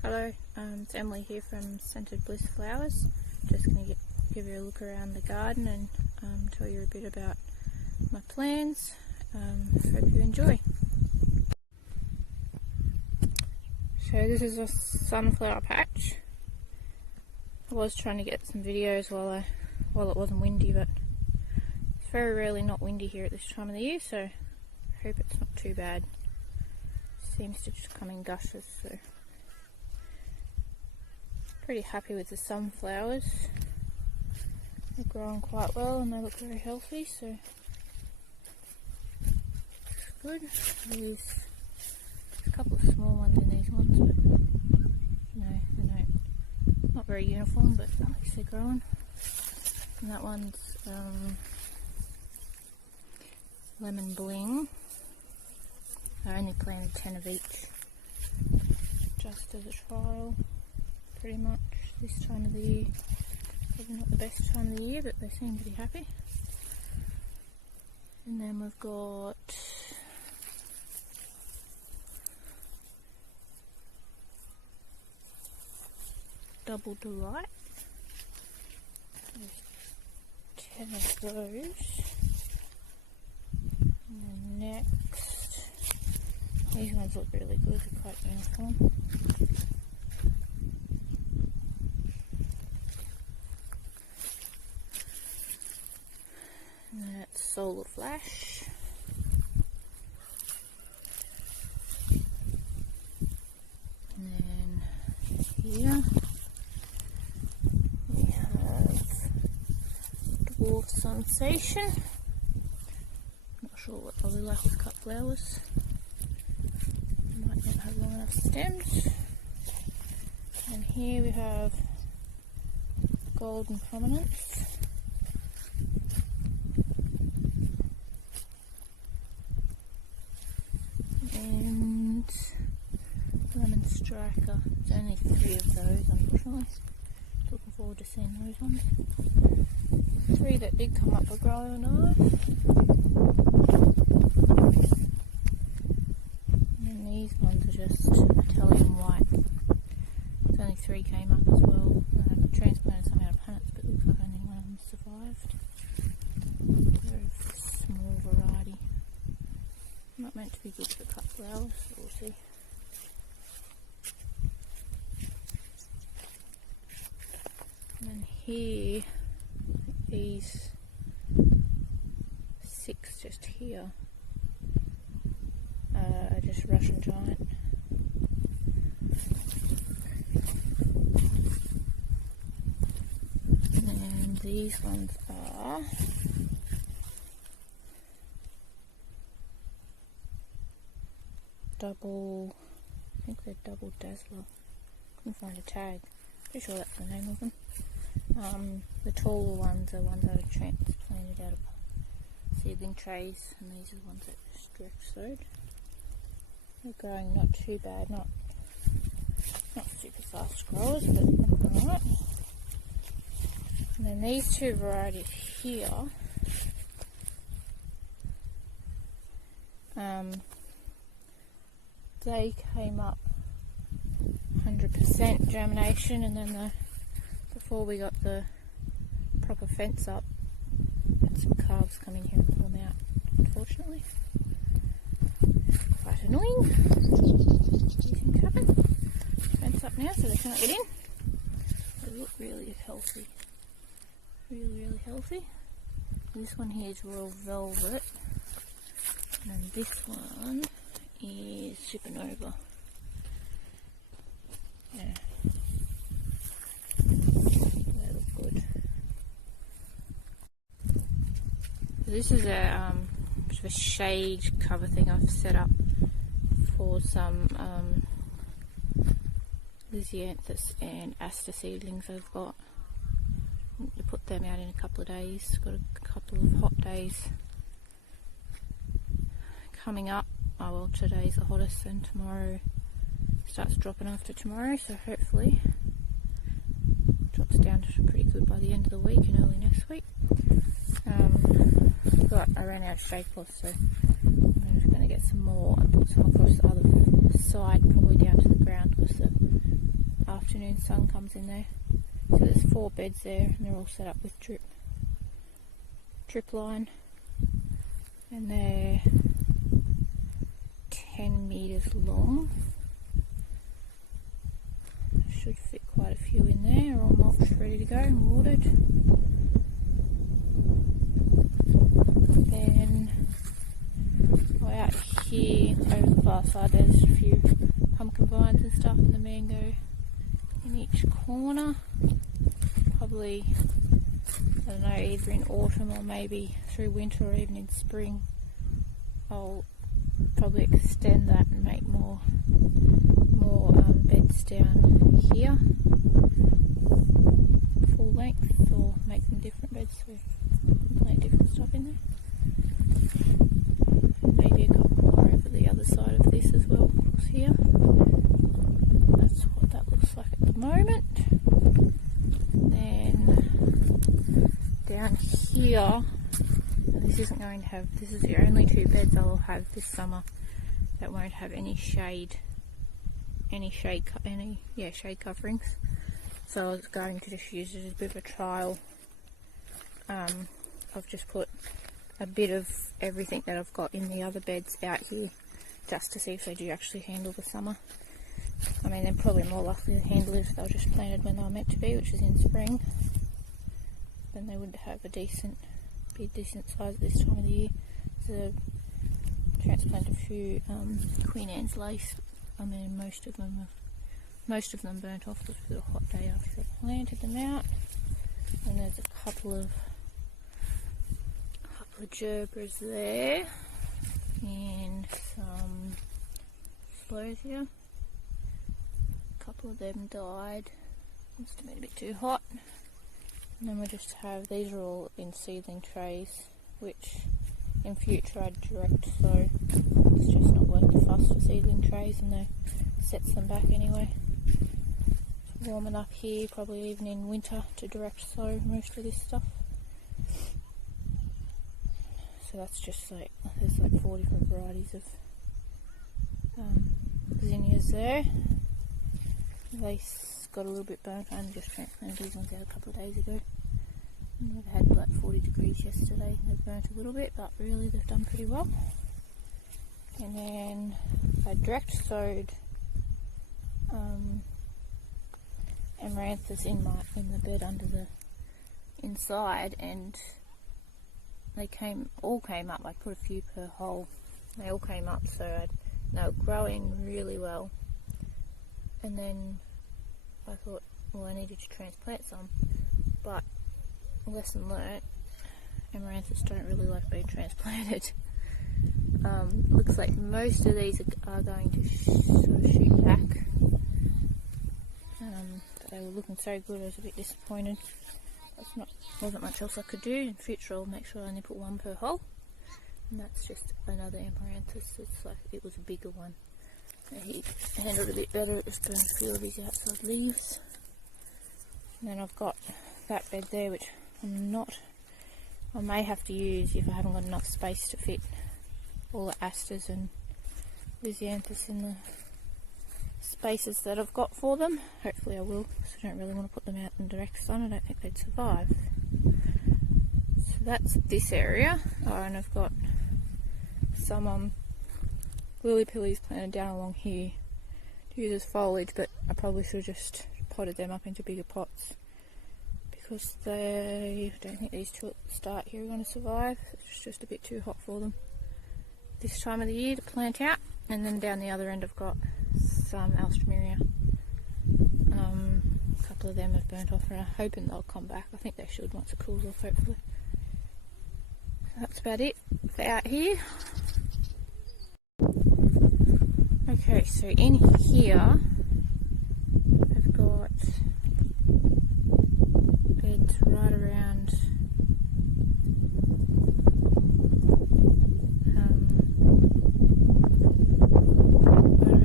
Hello, it's Emily here from Scented Bliss Flowers. Just going to give you a look around the garden and tell you a bit about my plans. Hope you enjoy. So this is a sunflower patch. I was trying to get some videos while it wasn't windy, but it's very rarely not windy here at this time of the year, so I hope it's not too bad. It seems to just come in gushes, so pretty happy with the sunflowers. They're growing quite well and they look very healthy, so it's good. There's a couple of small ones in these ones, but they're not very uniform, but at least they're growing. And that one's lemon bling. I only planted 10 of each just as a trial. Pretty much this time of the year. Probably not the best time of the year, but they seem to be happy. And then we've got Double Delight. There's 10 of those. And then next, these ones look really good, they're quite uniform. That's Solar Flash. And then here we have Dwarf Sensation. Not sure what I'll be like with cut flowers. Might not have long enough stems. And here we have Golden Prominence. And Lemon Striker. There's only 3 of those, unfortunately. Looking forward to seeing those ones. 3 that did come up are growing nice. And then these ones are just Italian white. There's only 3 came up as well. I transplanted some out of punnets, but it looks like only one of them survived. Very small variety. Not meant to be good for cut flowers, so we'll see. And then here, these 6 just here are just Russian Giant. And then these ones are Double, I think they're Double Dazzler. Couldn't find a tag. Pretty sure that's the name of them. The taller ones are ones I transplanted out of seedling trays, and these are the ones that stretch sowed. They're growing not too bad, not super fast growers, but alright. And then these 2 varieties here, they came up 100% germination, and then before we got the proper fence up, had some calves come in here and pull them out, unfortunately. Quite annoying. These things happen. Fence up now so they cannot get in. They look really healthy. Really healthy. This one here is Royal Velvet, and then this one is Supernova. Yeah. They look good. So this is a sort of a shade cover thing I've set up for some Lysianthus and Aster seedlings I've got. I'm going to put them out in a couple of days. Got a couple of hot days coming up. Oh well, today's the hottest and tomorrow starts dropping after tomorrow, so hopefully it drops down to pretty good by the end of the week and early next week. But I ran out of shade cloth, so I'm just going to get some more and put some across the other side, probably down to the ground, because the sun comes in there. So there's 4 beds there, and they're all set up with drip line, and they're 10 meters long. Should fit quite a few in there, all mulched, ready to go and watered. Then out here over the far side there's a few pumpkin vines and stuff, and the mango in each corner. Probably, I don't know, either in autumn or maybe through winter or even in spring, I'll probably extend that and make more beds down here, full length, or make them different beds so we can plant different stuff in there. Maybe a couple more over the other side of this as well, across here. That's what that looks like at the moment. Then down here, this isn't going to have, this is the only 2 beds I will have this summer that won't have any shade coverings. So I was going to just use it as a bit of a trial. I've just put a bit of everything that I've got in the other beds out here, just to see if they do actually handle the summer. I mean, they're probably more likely to handle it if they were just planted when they were meant to be, which is in spring. Then they would have a decent size at this time of the year. So transplanted a few Queen Anne's lace. I mean, most of them burnt off. It was a hot day after I planted them out. And there's a couple of gerbers there, and some sloes here. A couple of them died. Must have been a bit too hot. And then we just have, these are all in seedling trays, which in future I'd direct sow. It's just not worth the fuss for seedling trays, and they sets them back anyway. It's warm enough here, probably even in winter, to direct sow most of this stuff. So that's just like, there's like 4 different varieties of zinnias there. They got a little bit burnt. I only just transplanted these ones out a couple of days ago. And they've had like 40 degrees yesterday. They've burnt a little bit, but really they've done pretty well. And then I direct sowed amaranthus in the bed under the inside, and they all came up. I put a few per hole. They all came up, so they were growing really well. And then I thought, well, I needed to transplant some, but lesson learnt, amaranthus don't really like being transplanted. Looks like most of these are going to sort of shoot back. But they were looking so good, I was a bit disappointed. Wasn't much else I could do. In future I'll make sure I only put 1 per hole. And that's just another amaranthus. It's like, it was a bigger one. He handled it a bit better. It just burned a few of his outside leaves. And then I've got that bed there, which I may have to use if I haven't got enough space to fit all the asters and lisianthus in the spaces that I've got for them. Hopefully I will, because I don't really want to put them out in direct sun. I don't think they'd survive. So that's this area. Oh, and I've got some lily pillies planted down along here to use as foliage, but I probably should have just potted them up into bigger pots, because I don't think these 2 at the start here are going to survive. It's just a bit too hot for them this time of the year to plant out. And then down the other end I've got some alstroemeria. A couple of them have burnt off, and I'm hoping they'll come back. I think they should once it cools off, hopefully. That's about it for out here. Okay, so in here I've got beds right around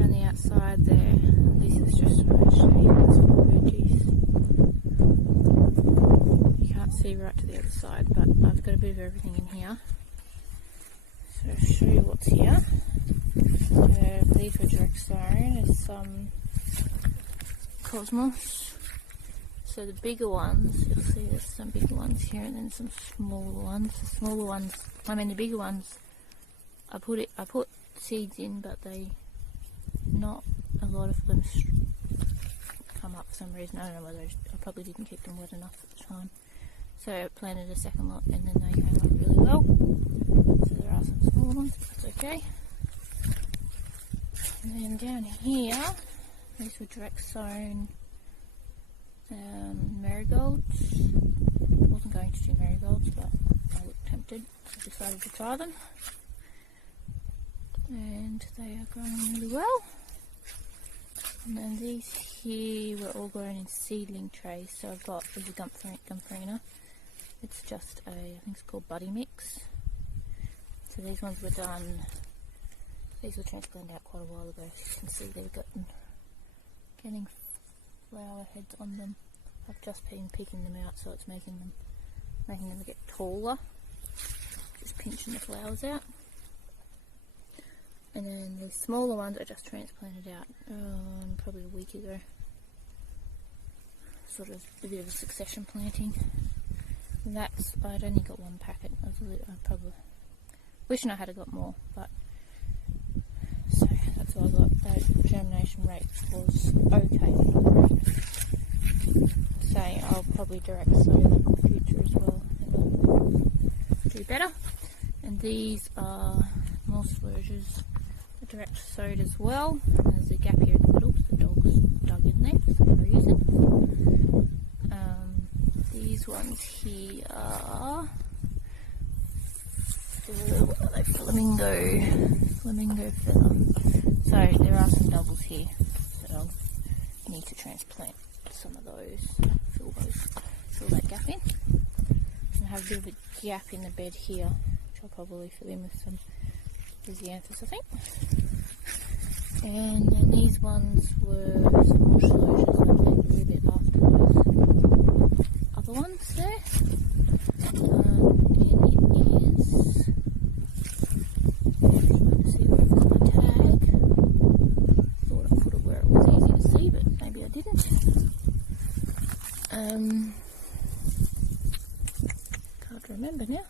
the outside there. This is just a shade. That's for veggies. You can't see right to the other side, but I've got a bit of everything in here. So I'll show you what's here. These were direct sown. There's some cosmos. So the bigger ones, you'll see there's some bigger ones here and then some smaller ones. The smaller ones, the bigger ones, I put seeds in, but not a lot of them come up for some reason. I don't know whether I probably didn't keep them wet enough at the time. So I planted a second lot and then they came up really well. So there are some smaller ones, but that's okay. And then down here, these were direct sown marigolds. I wasn't going to do marigolds, but I looked tempted, so I decided to try them. And they are growing really well. And then these here were all grown in seedling trays. So I've got the Gumphrena. It's just I think it's called Buddy Mix. So these ones were these were transplanted out quite a while ago. As you can see, they're getting flower heads on them. I've just been picking them out, so it's making them get taller. Just pinching the flowers out. And then the smaller ones I just transplanted out probably a week ago. Sort of a bit of a succession planting. And I'd only got one packet. I probably wishing I had got more, but so that's what I got. The germination rate was okay, not great. So I'll probably direct sow them in the future as well. It'll do better. And these are more spurges. Direct sowed as well. And there's a gap here in the middle because the dog's dug in there for some reason. These ones here are flamingo feather. So there are some doubles here, so I'll need to transplant some of those, fill that gap in. And I have a bit of a gap in the bed here, which I'll probably fill in with some Lysianthus, I think. And then these ones were some more shalotias. I planted a little bit after those other ones there. And it is, let's see if I've got my tag. Thought I put it where it was easy to see, but maybe I didn't. Can't remember now.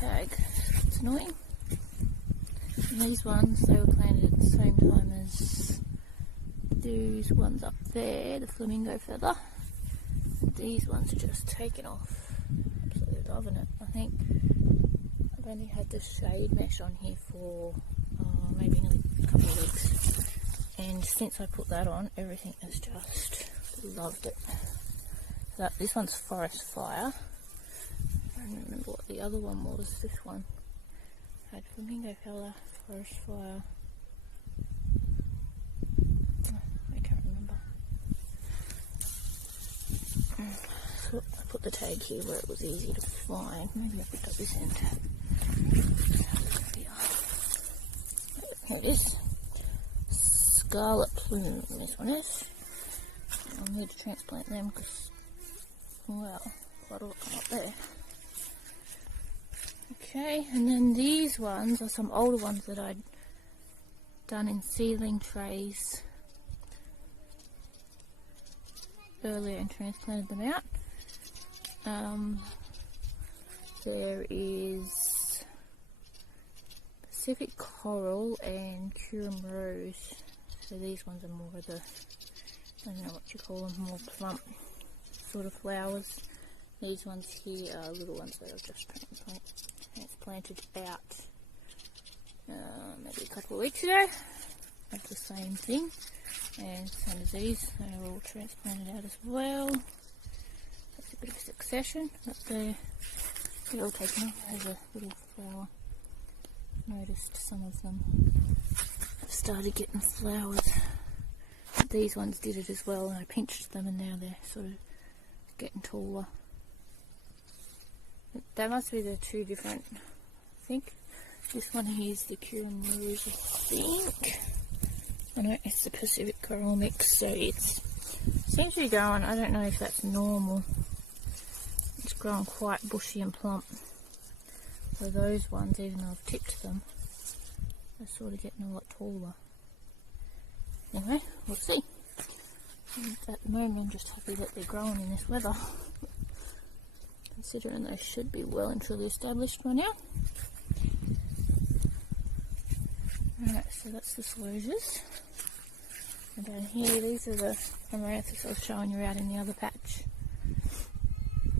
Tag. It's annoying. And these ones, they were planted at the same time as these ones up there, the flamingo feather. These ones are just taken off. Absolutely loving it. I think I've only had the shade mesh on here for maybe a couple of weeks, and since I put that on, everything has just loved it. So this one's Forest Fire. I don't remember what the other one was. This one had flamingo feather, Forest Fire. I can't remember. So I put the tag here where it was easy to find. Maybe I picked up this end. Here it is. Scarlet Plume, this one is. I'll need to transplant them because, well, quite a lot come up there. Okay, and then these ones are some older ones that I'd done in seedling trays earlier and transplanted them out. There is Pacific Coral and Curum Rose. So these ones are more of the, I don't know what you call them, more plump sort of flowers. These ones here are little ones that I've just transplanted out maybe a couple of weeks ago. That's the same thing, and same as these, they're all transplanted out as well. That's a bit of a succession, but they're all taken off as a little flower. Noticed some of them have started getting flowers. But these ones did it as well, and I pinched them, and now they're sort of getting taller. That must be the two different, I think. This one here is the Curum Rose, I think. I know it's the Pacific Coral mix, so it seems to be going, I don't know if that's normal. It's grown quite bushy and plump. So those ones, even though I've tipped them, they're sort of getting a lot taller. Anyway, we'll see. And at the moment I'm just happy that they're growing in this weather. Considering they should be well and truly established by now. Alright, so that's the Celosias. And down here, these are the Amaranthus I was showing you out in the other patch.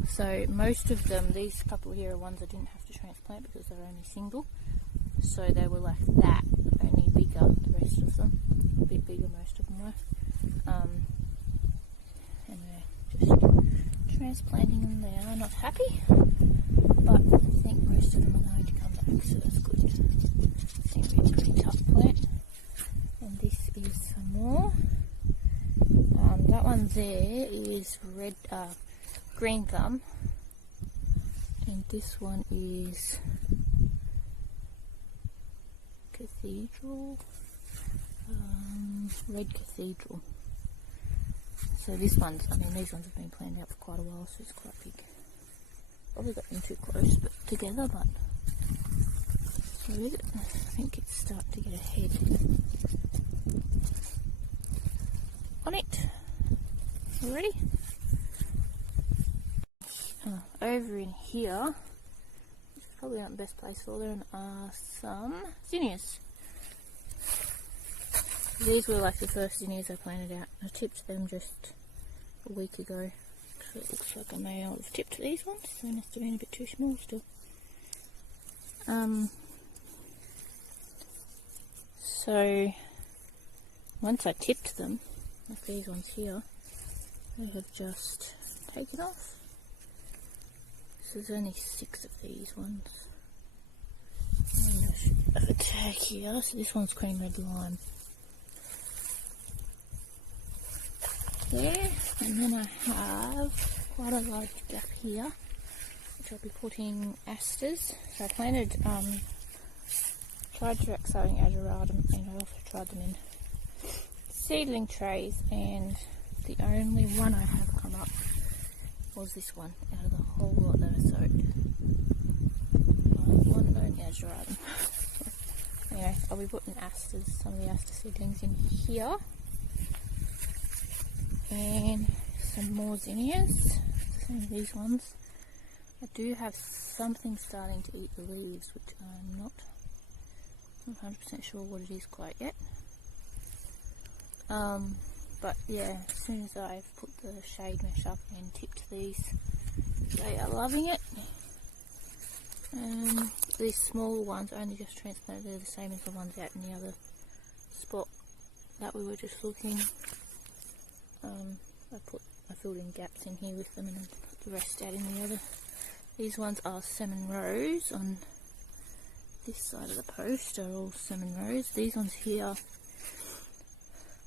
So most of them, these couple here are ones I didn't have to transplant because they're only single. So they were like that, only bigger, the rest of them. A bit bigger, most of them were. And we're just transplanting them there. Not happy, but I think most of them are going to come back, so that's good. Seems to be a pretty tough plant. And this is some more. That one there is green thumb, and this one is cathedral, red cathedral. So this one's, I mean these ones have been planted out for quite a while, so it's quite big. Probably got them too close but together, but where is it? I think it's starting to get a head on it. You ready? Over in here, which is probably not the best place for them, are some zinnias. These were like the first zinnias I planted out. I tipped them just a week ago, so it looks like I may not have tipped these ones. They must have been a bit too small still. So once I tipped them, like these ones here, they have just taken off. So there's only 6 of these ones. And I should have a tag here. So this one's cream red lime. There, and then I have quite a large gap here, which I'll be putting asters. So I planted, tried direct sowing ageratum, and I also tried them in seedling trays, and the only one I have come up was this one out of the whole lot that I sowed. One and only ageratum. Anyway, I'll be putting asters, some of the aster seedlings in here. And some more zinnias, some of these ones. I do have something starting to eat the leaves, which I'm not 100% sure what it is quite yet. But yeah, as soon as I've put the shade mesh up and tipped these, they are loving it. These smaller ones I only just transplanted, they're the same as the ones out in the other spot that we were just looking. I filled in gaps in here with them and put the rest out in the other. These ones are salmon rose. On this side of the post are all salmon rose. These ones here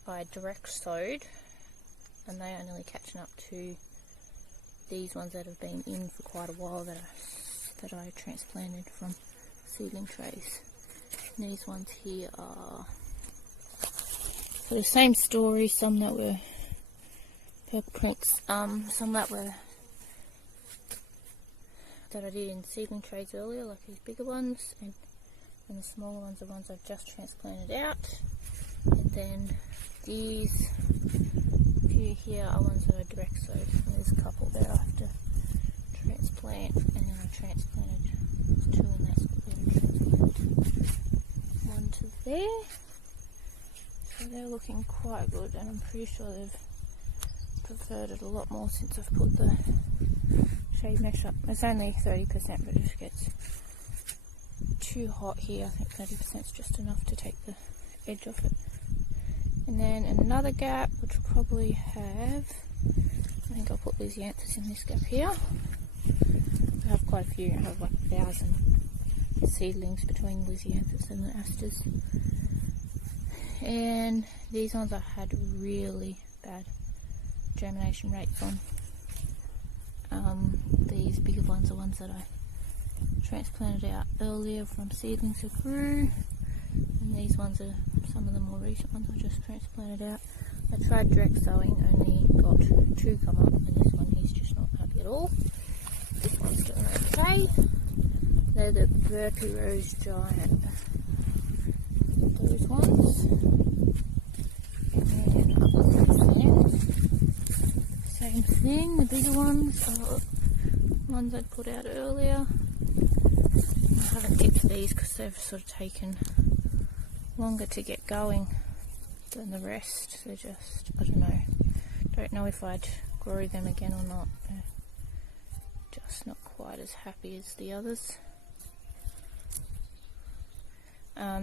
I direct sowed, and they are nearly catching up to these ones that have been in for quite a while that I transplanted from seedling trays. And these ones here are for the same story, some that were purple prints, some that I did in seedling trays earlier, like these bigger ones, and the smaller ones are ones I've just transplanted out. And then these few here are ones that I direct sowed. There's a couple there I have to transplant, and then I transplanted 2 in that spot there and transplanted 1 to there. So they're looking quite good, and I'm pretty sure they've preferred it a lot more since I've put the shade mesh up. It's only 30%, but it just gets too hot here. I think 30% is just enough to take the edge off it. And then another gap, which will probably have, I think I'll put Lysianthus in this gap here. I have quite a few, I have like 1,000 seedlings between Lysianthus and the asters. And these ones I had really bad germination rates on. These bigger ones are ones that I transplanted out earlier from seedlings that grew, and these ones are some of the more recent ones I just transplanted out. I tried direct sowing, only got 2 come up, and this one he's just not happy at all. This doing okay. They're the Burpee Rose Giant. Those ones. And then up the end. Same thing, the bigger ones are ones I'd put out earlier. I haven't dipped these because they've sort of taken longer to get going than the rest. They're just, I don't know if I'd grow them again or not. They're just not quite as happy as the others.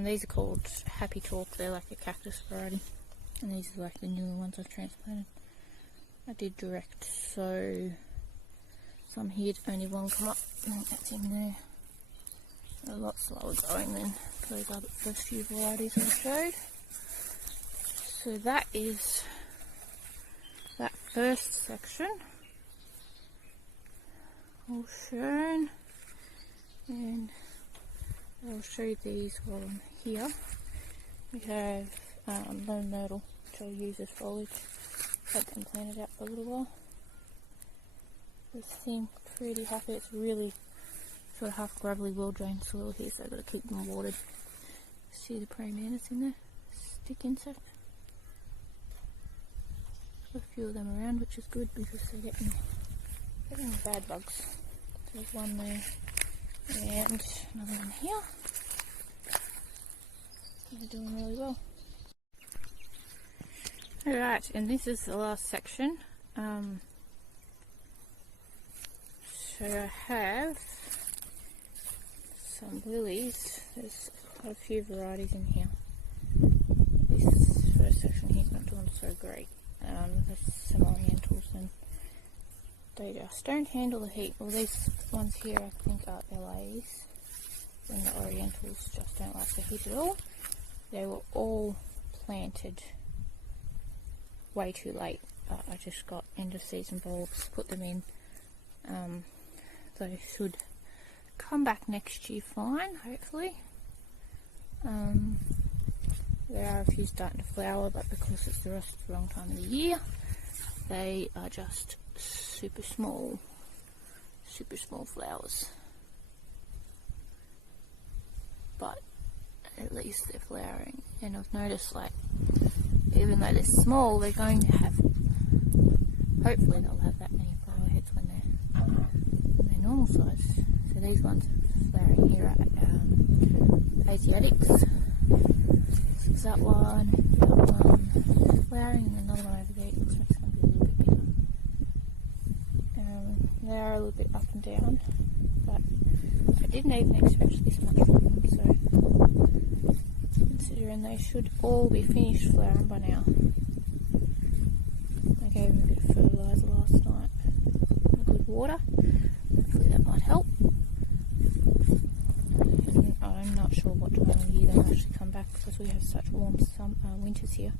These are called Happy Talk. They're like a cactus variety, and these are like the newer ones I've transplanted. I did direct sow some here, only one come up. I think that's in there. They're a lot slower growing than those other first few varieties I showed. So that is that first section all shown, and I'll show you these while I'm here. We have lemon myrtle, which I'll use as foliage. Had them planted out for a little while. They seem pretty happy. It's really sort of half gravelly, well drained soil here, so I've got to keep them watered. See the praying mantis in there? Stick insect. A few of them around, which is good because they're getting the bad bugs. So there's one there and another one here. They're doing really well. Alright, and this is the last section. So I have some lilies. There's quite a few varieties in here. This first section here is not doing so great. There's some orientals and they just don't handle the heat. Well, these ones here I think are LAs, and the orientals just don't like the heat at all. They were all planted way too late. I just got end of season bulbs, put them in. They should come back next year fine, hopefully. There are a few starting to flower, but because it's the wrong time of the year, they are just super small flowers. But at least they're flowering, and I've noticed, like, even though they're small, they're going to have, hopefully they'll have that many flower heads when they're normal size. So these ones flowering here are Asiatics. This is that one flowering, and another one over there. It looks like it's going to be a little bit bigger. They are a little bit up and down, but I didn't even expect this much from them, so considering they should all be finished flowering by now. I gave them a bit of fertiliser last night and good water. Hopefully that might help. And I'm not sure what time of year they'll actually come back because we have such warm winters here.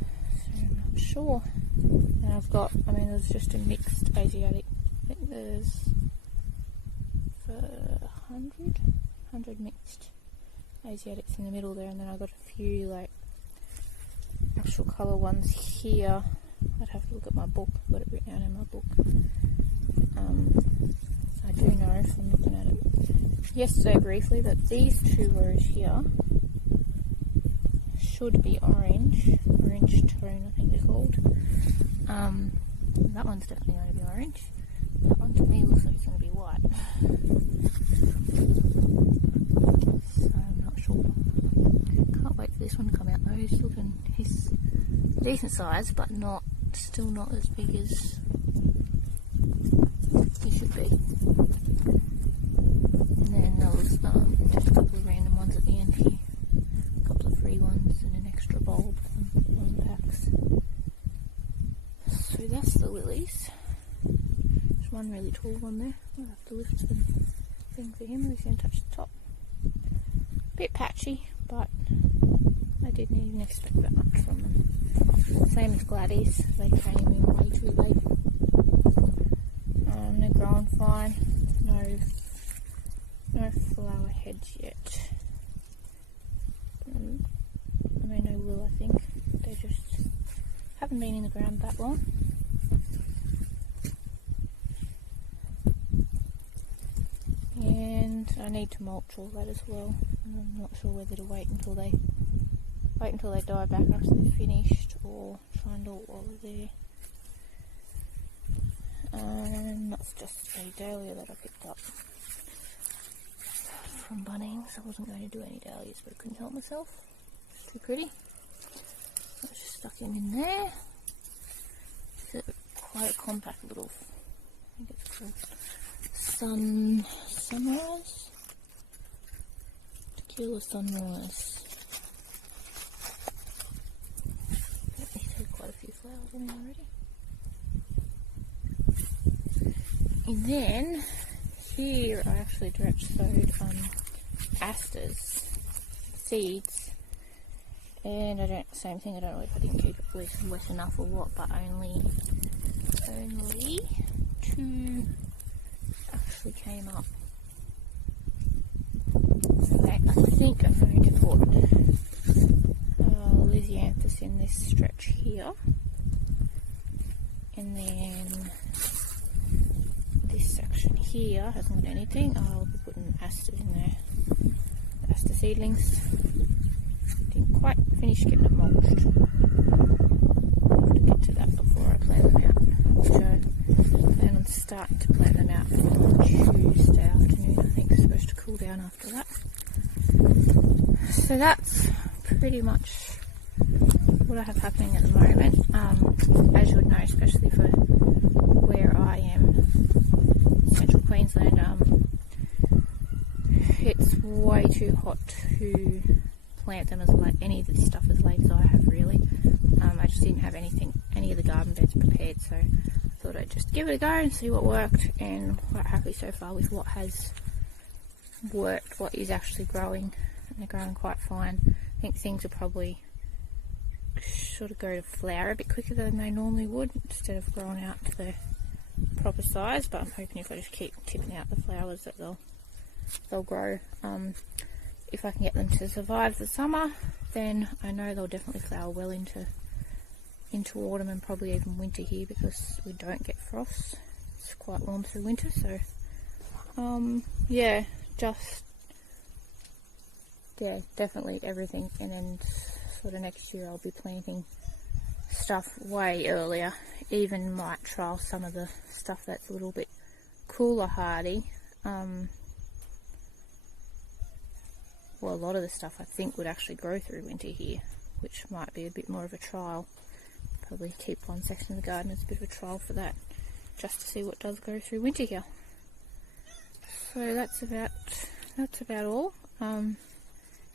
So I'm not sure. And I've got, there's just a mixed Asiatic. I think there's 100 mixed Asiatics in the middle there, and then I've got a few like actual colour ones here. I'd have to look at my book. I've got it written down in my book. I do know from looking at it yesterday briefly that these two rows here should be orange tone, I think they're called. That one's definitely going to be orange. That one to me looks like it's going to be white. So I'm not sure. Can't wait for this one to come out though. He's decent size, but still not as big as he should be. And then there was just a couple of random ones at the end here. A couple of free ones and an extra bulb from one of the packs. So that's the lilies. There's one really tall one there. I'll have to lift the thing for him. He's going to touch the top. Bit patchy, but I didn't even expect that much from them. Same as Gladys, they came in way too late. They're growing fine. No flower heads yet. They will, I think. They just haven't been in the ground that long. I need to mulch all that as well. I'm not sure whether to wait until they die back after they're finished, or try and do it while they're there. And that's just a dahlia that I picked up from Bunnings. I wasn't going to do any dahlias, but I couldn't help myself. It's too pretty. I just stuck him in there. It's quite a compact little, I think it's called Sunrise? Tequila Sunrise. He's had quite a few flowers on him already. And then here I actually direct sowed asters seeds, and same thing, I don't know if I didn't keep it wet enough or what, but only 2 actually came up. Okay, I think I'm going to put Lysianthus in this stretch here, and then this section here hasn't got anything. I'll be putting asters in there, the aster seedlings. Didn't quite finish getting it mulched. I'll have to get to that before I plant them out, which I plan on starting to plant them out on Tuesday afternoon. I think it's supposed to cool down after that. So that's pretty much what I have happening at the moment. As you would know, especially for where I am, central Queensland, it's way too hot to plant them as late, any of this stuff as late as I have, really. I just didn't have any of the garden beds prepared, so I thought I'd just give it a go and see what worked, and I'm quite happy so far with what has worked, what is actually growing, and they're growing quite fine. I think things will probably sort of go to flower a bit quicker than they normally would, instead of growing out to the proper size, but I'm hoping if I just keep tipping out the flowers that they'll grow. If I can get them to survive the summer, then I know they'll definitely flower well into autumn and probably even winter here, because we don't get frost. It's quite warm through winter, so yeah, definitely everything. And then sort of next year I'll be planting stuff way earlier. Even might trial some of the stuff that's a little bit cooler hardy. Well, a lot of the stuff I think would actually grow through winter here, which might be a bit more of a trial. Probably keep one section of the garden as a bit of a trial for that, just to see what does grow through winter here. So that's about all.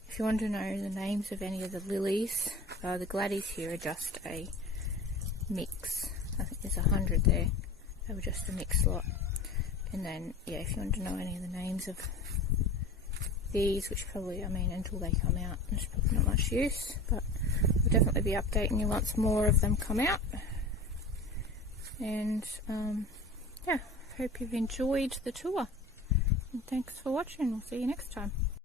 If you want to know the names of any of the lilies, the gladdies here are just a mix. I think there's 100 there. They were just a mix lot. And then, yeah, if you want to know any of the names of these, which probably, I mean, until they come out, there's probably not much use, but we'll definitely be updating you once more of them come out. And yeah, hope you've enjoyed the tour, and thanks for watching. We'll see you next time.